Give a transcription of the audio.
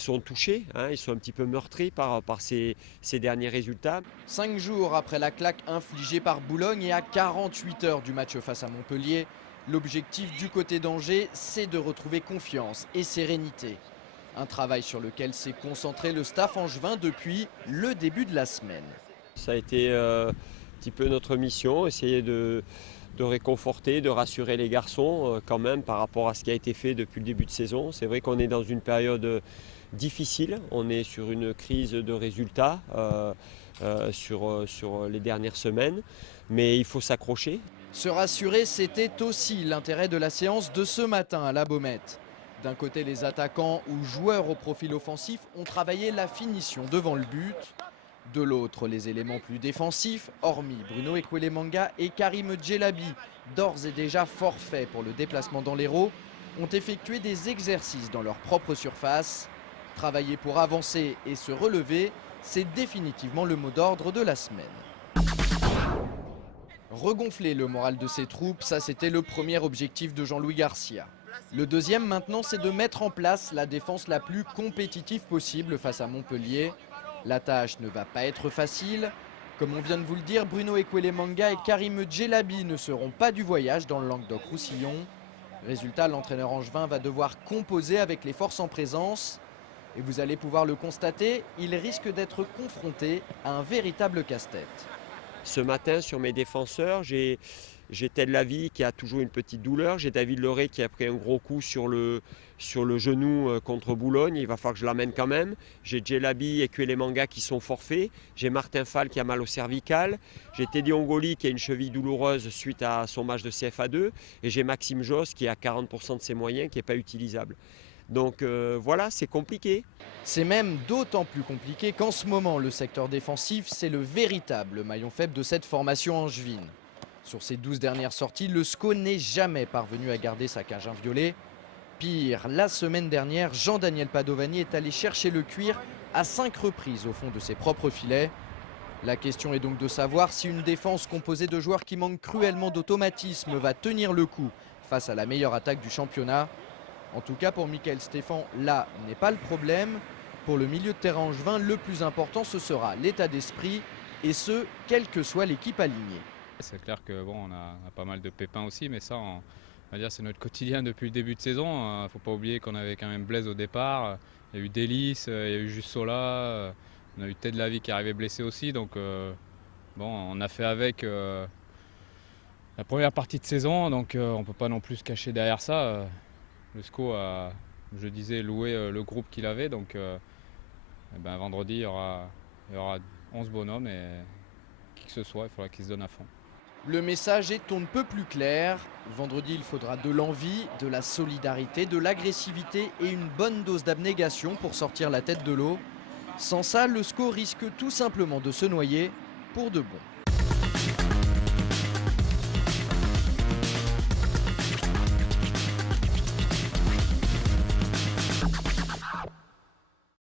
sont touchés, hein, ils sont un petit peu meurtris par ces derniers résultats. 5 jours après la claque infligée par Boulogne et à 48 heures du match face à Montpellier, l'objectif du côté d'Angers, c'est de retrouver confiance et sérénité. Un travail sur lequel s'est concentré le staff angevin depuis le début de la semaine. Ça a été un petit peu notre mission, essayer de réconforter, de rassurer les garçons quand même par rapport à ce qui a été fait depuis le début de saison. C'est vrai qu'on est dans une période difficile, on est sur une crise de résultats sur les dernières semaines, mais il faut s'accrocher. Se rassurer, c'était aussi l'intérêt de la séance de ce matin à la Baumette. D'un côté, les attaquants ou joueurs au profil offensif ont travaillé la finition devant le but. De l'autre, les éléments plus défensifs, hormis Bruno Ekwelemanga et Karim Djelabi, d'ores et déjà forfaits pour le déplacement dans l'Hérault, ont effectué des exercices dans leur propre surface. Travailler pour avancer et se relever, c'est définitivement le mot d'ordre de la semaine. Regonfler le moral de ses troupes, ça c'était le premier objectif de Jean-Louis Garcia. Le deuxième maintenant, c'est de mettre en place la défense la plus compétitive possible face à Montpellier. La tâche ne va pas être facile. Comme on vient de vous le dire, Bruno Ekwelemanga et Karim Djelabi ne seront pas du voyage dans le Languedoc-Roussillon. Résultat, l'entraîneur angevin va devoir composer avec les forces en présence. Et vous allez pouvoir le constater, il risque d'être confronté à un véritable casse-tête. Ce matin, sur mes défenseurs, j'ai Ted Lavie qui a toujours une petite douleur. J'ai David Leray qui a pris un gros coup sur le genou contre Boulogne. Il va falloir que je l'amène quand même. J'ai Djelabi et Ekwelemanga qui sont forfaits. J'ai Martin Fall qui a mal au cervical. J'ai Teddy Ongoli qui a une cheville douloureuse suite à son match de CFA2. Et j'ai Maxime Josse qui a 40% de ses moyens qui n'est pas utilisable. Donc voilà, c'est compliqué. C'est même d'autant plus compliqué qu'en ce moment, le secteur défensif, c'est le véritable maillon faible de cette formation angevine. Sur ses 12 dernières sorties, le SCO n'est jamais parvenu à garder sa cage inviolée. Pire, la semaine dernière, Jean-Daniel Padovani est allé chercher le cuir à 5 reprises au fond de ses propres filets. La question est donc de savoir si une défense composée de joueurs qui manquent cruellement d'automatisme va tenir le coup face à la meilleure attaque du championnat. En tout cas, pour Michael Stéphan, là n'est pas le problème. Pour le milieu de terrain angevin, le plus important, ce sera l'état d'esprit, et ce, quelle que soit l'équipe alignée. C'est clair que bon, on a pas mal de pépins aussi, mais ça, on va dire, c'est notre quotidien depuis le début de saison. Faut pas oublier qu'on avait quand même Blaise au départ. Il y a eu Delis, il y a eu juste Sola, on a eu Ted Lavie qui est arrivé blessé aussi. Donc bon, on a fait avec la première partie de saison, donc on peut pas non plus se cacher derrière ça. Le SCO a, je disais, loué le groupe qu'il avait, donc vendredi il y aura 11 bonhommes et qui que ce soit, il faudra qu'ils se donnent à fond. Le message est on ne peut plus clair. Vendredi, il faudra de l'envie, de la solidarité, de l'agressivité et une bonne dose d'abnégation pour sortir la tête de l'eau. Sans ça, le SCO risque tout simplement de se noyer pour de bon.